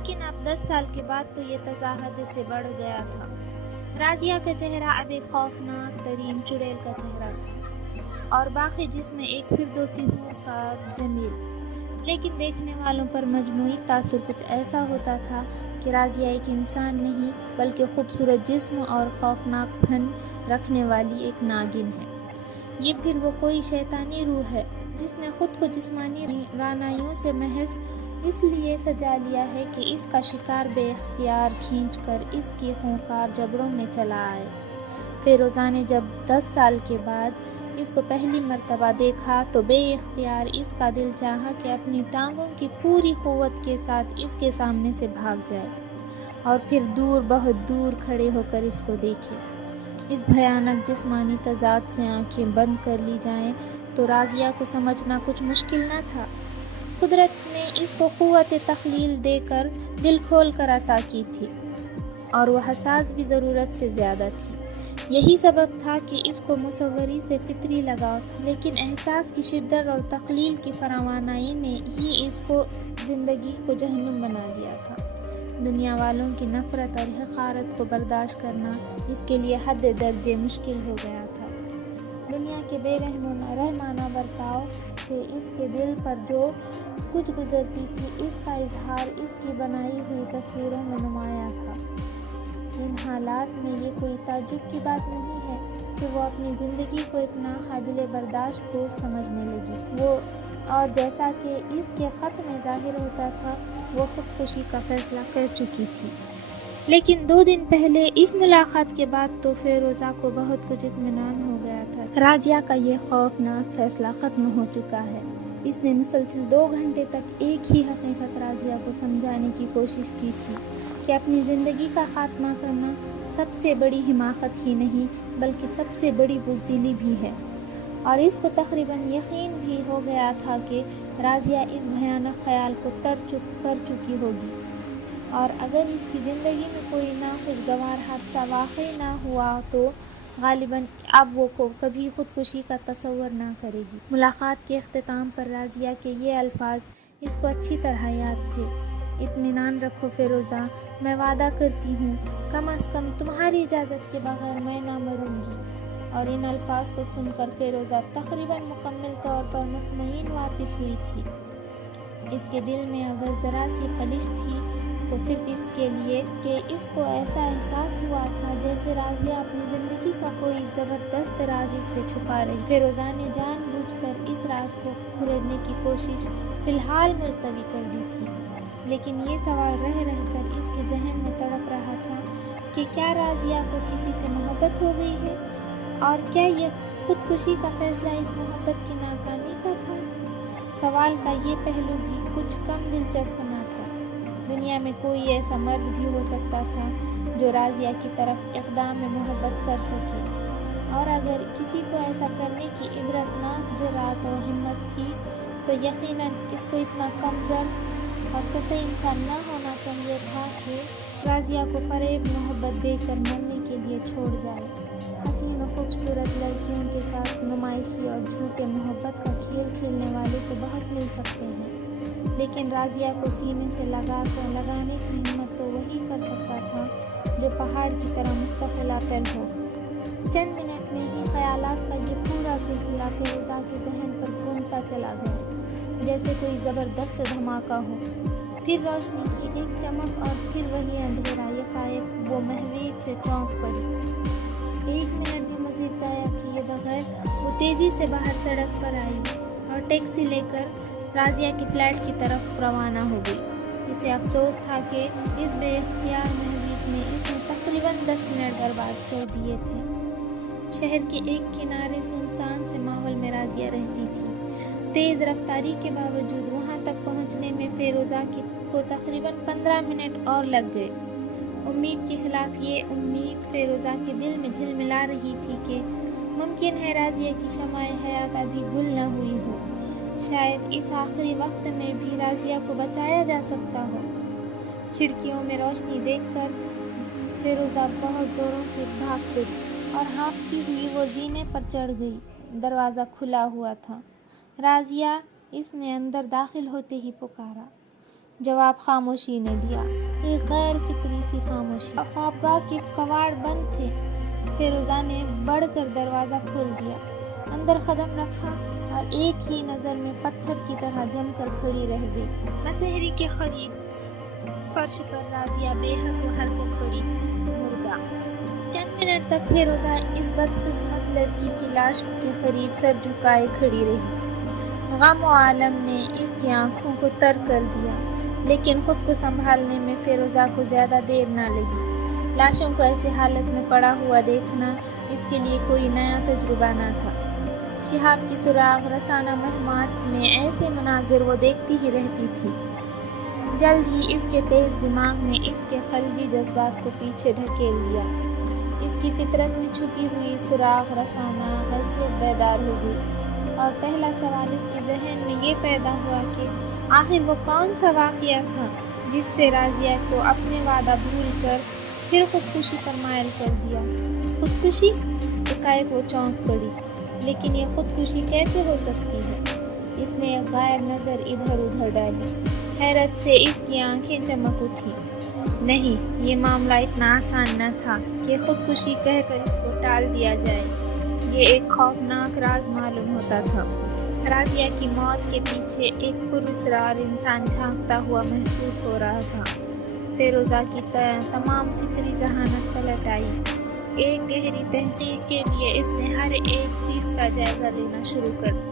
لیکن اب 10 سال کے بعد تو یہ تضاد سے بڑھ گیا تھا۔ رازیہ کا چہرہ اب ایک خوفناک ترین چڑیل کا چہرہ تھا اور باقی جسم ایک فردوسی حور کا جمیل، لیکن دیکھنے والوں پر مجموعی تاثر کچھ ایسا ہوتا تھا کہ رازیہ ایک انسان نہیں بلکہ خوبصورت جسم اور خوفناک پھن رکھنے والی ایک ناگن ہے۔ یہ پھر وہ کوئی شیطانی روح ہے جس نے خود کو جسمانی رعنائیوں سے محض اس لیے سجا لیا ہے کہ اس کا شکار بے اختیار کھینچ کر اس کی خونخوار جبڑوں میں چلا آئے۔ فیروزہ نے جب 10 سال کے بعد اس کو پہلی مرتبہ دیکھا تو بے اختیار اس کا دل چاہا کہ اپنی ٹانگوں کی پوری قوت کے ساتھ اس کے سامنے سے بھاگ جائے اور پھر دور بہت دور کھڑے ہو کر اس کو دیکھے۔ اس بھیانک جسمانی تضاد سے آنکھیں بند کر لی جائیں تو رازیہ کو سمجھنا کچھ مشکل نہ تھا۔ قدرت نے اس کو قوت تخلیل دے کر دل کھول کر عطا کی تھی اور وہ حساس بھی ضرورت سے زیادہ تھی۔ یہی سبب تھا کہ اس کو مصوری سے فطری لگاؤ تھا، لیکن احساس کی شدت اور تخلیل کی فراوانی نے ہی اس کو زندگی کو جہنم بنا دیا تھا۔ دنیا والوں کی نفرت اور حقارت کو برداشت کرنا اس کے لیے حد درجے مشکل ہو گیا تھا۔ دنیا کے بے رحمانہ برتاؤ سے اس کے دل پر جو کچھ گزرتی تھی، اس کا اظہار اس کی بنائی ہوئی تصویروں میں نمایاں تھا۔ ان حالات میں یہ کوئی تعجب کی بات نہیں ہے کہ وہ اپنی زندگی کو ایک ناقابل برداشت بوجھ سمجھنے لگی۔ اور جیسا کہ اس کے خط میں ظاہر ہوتا تھا، وہ خودکشی کا فیصلہ کر چکی تھی۔ لیکن 2 دن پہلے اس ملاقات کے بعد تو فیروزہ کو بہت کچھ اطمینان ہو گیا تھا۔ رازیہ کا یہ خوفناک فیصلہ ختم ہو چکا ہے۔ اس نے مسلسل 2 گھنٹے تک ایک ہی حقیقت رازیہ کو سمجھانے کی کوشش کی تھی کہ اپنی زندگی کا خاتمہ کرنا سب سے بڑی حماقت ہی نہیں بلکہ سب سے بڑی بزدلی بھی ہے، اور اس کو تقریباً یقین بھی ہو گیا تھا کہ رازیہ اس بھیانک خیال کو ترک کر چکی ہوگی، اور اگر اس کی زندگی میں کوئی ناخوشگوار حادثہ واقع نہ ہوا تو غالباً اب وہ کبھی خودکشی کا تصور نہ کرے گی۔ ملاقات کے اختتام پر رازیہ کے یہ الفاظ اس کو اچھی طرح یاد تھے: اطمینان رکھو فیروزہ، میں وعدہ کرتی ہوں کم از کم تمہاری اجازت کے بغیر میں نہ مروں گی۔ اور ان الفاظ کو سن کر فیروزہ تقریباً مکمل طور پر مطمئن واپس ہوئی تھی۔ اس کے دل میں اگر ذرا سی خلش تھی تو صرف اس کے لیے کہ اس کو ایسا احساس ہوا تھا جیسے رازیہ اپنی زندگی کا کوئی زبردست راز اس سے چھپا رہی۔ فیروزہ نے جان بوجھ کر اس راز کو کھرچنے کی کوشش فی الحال ملتوی کر دی تھی، لیکن یہ سوال رہ کر اس کے ذہن میں تڑپ رہا تھا کہ کیا رازیہ کو کسی سے محبت ہو گئی ہے، اور کیا یہ خودکشی کا فیصلہ اس محبت کی ناکامی کا تھا؟ سوال کا یہ پہلو بھی کچھ کم دلچسپ نہ تھا۔ دنیا میں کوئی ایسا مرد بھی ہو سکتا تھا جو رازیہ کی طرف اقدام میں محبت کر سکے، اور اگر کسی کو ایسا کرنے کی عبرتناک جرأت اور ہمت تھی تو یقیناً اس کو اتنا کم ظرف اور سطحی انسان نہ ہونا چاہیے تھا کہ رازیہ کو فریب محبت دے کر مرنے کے لیے چھوڑ جائے۔ حسین و خوبصورت لڑکیوں کے ساتھ نمائشی اور جھوٹے محبت کا کھیل کھیلنے والے تو بہت مل سکتے ہیں، لیکن رازیہ کو سینے سے لگانے کی ہمت تو وہی کر سکتا تھا جو پہاڑ کی طرح مستقل عقل ہو۔ چند منٹ میں ہی خیالات کا یہ پورا سلسلہ فیروزہ کے ذہن پر گھومتا چلا گیا، جیسے کوئی زبردست دھماکہ ہو، پھر روشنی کی ایک چمک اور پھر وہی اندھیرا۔ یکایک وہ مہویج سے چونک پڑی۔ 1 منٹ بھی مزید ضائع کیے بغیر وہ تیزی سے باہر سڑک پر آئی اور ٹیکسی لے کر رازیہ کے فلیٹ کی طرف روانہ ہو گئی۔ اسے افسوس تھا کہ اس بے اختیار مہویج میں اس نے تقریباً 10 منٹ برباد کر دیے تھے۔ شہر کے ایک کنارے سنسان سے ماحول میں رازیہ رہتی تھی۔ تیز رفتاری کے باوجود وہاں تک پہنچنے میں فیروزہ کو تقریباً 15 منٹ اور لگ گئے۔ امید کے خلاف یہ امید فیروزہ کے دل میں جھلملا رہی تھی کہ ممکن ہے رازیہ کی شمع حیات ابھی گل نہ ہوئی ہو، شاید اس آخری وقت میں بھی رازیہ کو بچایا جا سکتا ہو۔ کھڑکیوں میں روشنی دیکھ کر فیروزہ بہت زوروں سے بھاگ پڑی اور ہانپتی ہوئی وہ زینے پر چڑھ گئی۔ دروازہ کھلا ہوا تھا۔ رازیہ، اس نے اندر داخل ہوتے ہی پکارا۔ جواب خاموشی نے دیا، ایک غیر فطری سی خاموشی۔ خوابگاہ کے کواڑ بند تھے۔ فیروزہ نے بڑھ کر دروازہ کھول دیا، اندر قدم رکھا اور ایک ہی نظر میں پتھر کی طرح جم کر کھڑی رہ گئی۔ مسحری کے قریب فرش پر راضیہ بے حس و حرکت پڑی مردہ۔ چند منٹ تک فیروزہ اس بدقسمت لڑکی کی لاش کے قریب سر جھکائے کھڑی رہی۔ غم و عالم نے اس کی آنکھوں کو تر کر دیا، لیکن خود کو سنبھالنے میں فیروزہ کو زیادہ دیر نہ لگی۔ لاشوں کو ایسے حالت میں پڑا ہوا دیکھنا اس کے لیے کوئی نیا تجربہ نہ تھا۔ شہاب کی سراغ رسانہ مہمات میں ایسے مناظر وہ دیکھتی ہی رہتی تھی۔ جلد ہی اس کے تیز دماغ نے اس کے قلبی جذبات کو پیچھے ڈھکیل دیا۔ اس کی فطرت میں چھپی ہوئی سراغ رسانہ حیثیت بیدار ہو گئی، اور پہلا سوال اس کے ذہن میں یہ پیدا ہوا کہ آخر وہ کون سا واقعہ تھا جس سے راضیہ کو اپنے وعدہ بھول کر پھر خودکشی پر مائل کر دیا۔ خودکشی؟ ایک وہ چونک پڑی، لیکن یہ خودکشی کیسے ہو سکتی ہے؟ اس نے ایک غائب نظر ادھر ادھر ڈالی۔ حیرت سے اس کی آنکھیں چمک اٹھی۔ نہیں، یہ معاملہ اتنا آسان نہ تھا کہ خودکشی کہہ کر اس کو ٹال دیا جائے۔ یہ ایک خوفناک راز معلوم ہوتا تھا۔ راضیہ کی موت کے پیچھے ایک پراسرار انسان جھانکتا ہوا محسوس ہو رہا تھا۔ فیروزہ کی تمام فطری ذہانت پلٹ آئی۔ ایک گہری تحقیق کے لیے اس نے ہر ایک چیز کا جائزہ لینا شروع کر دیا۔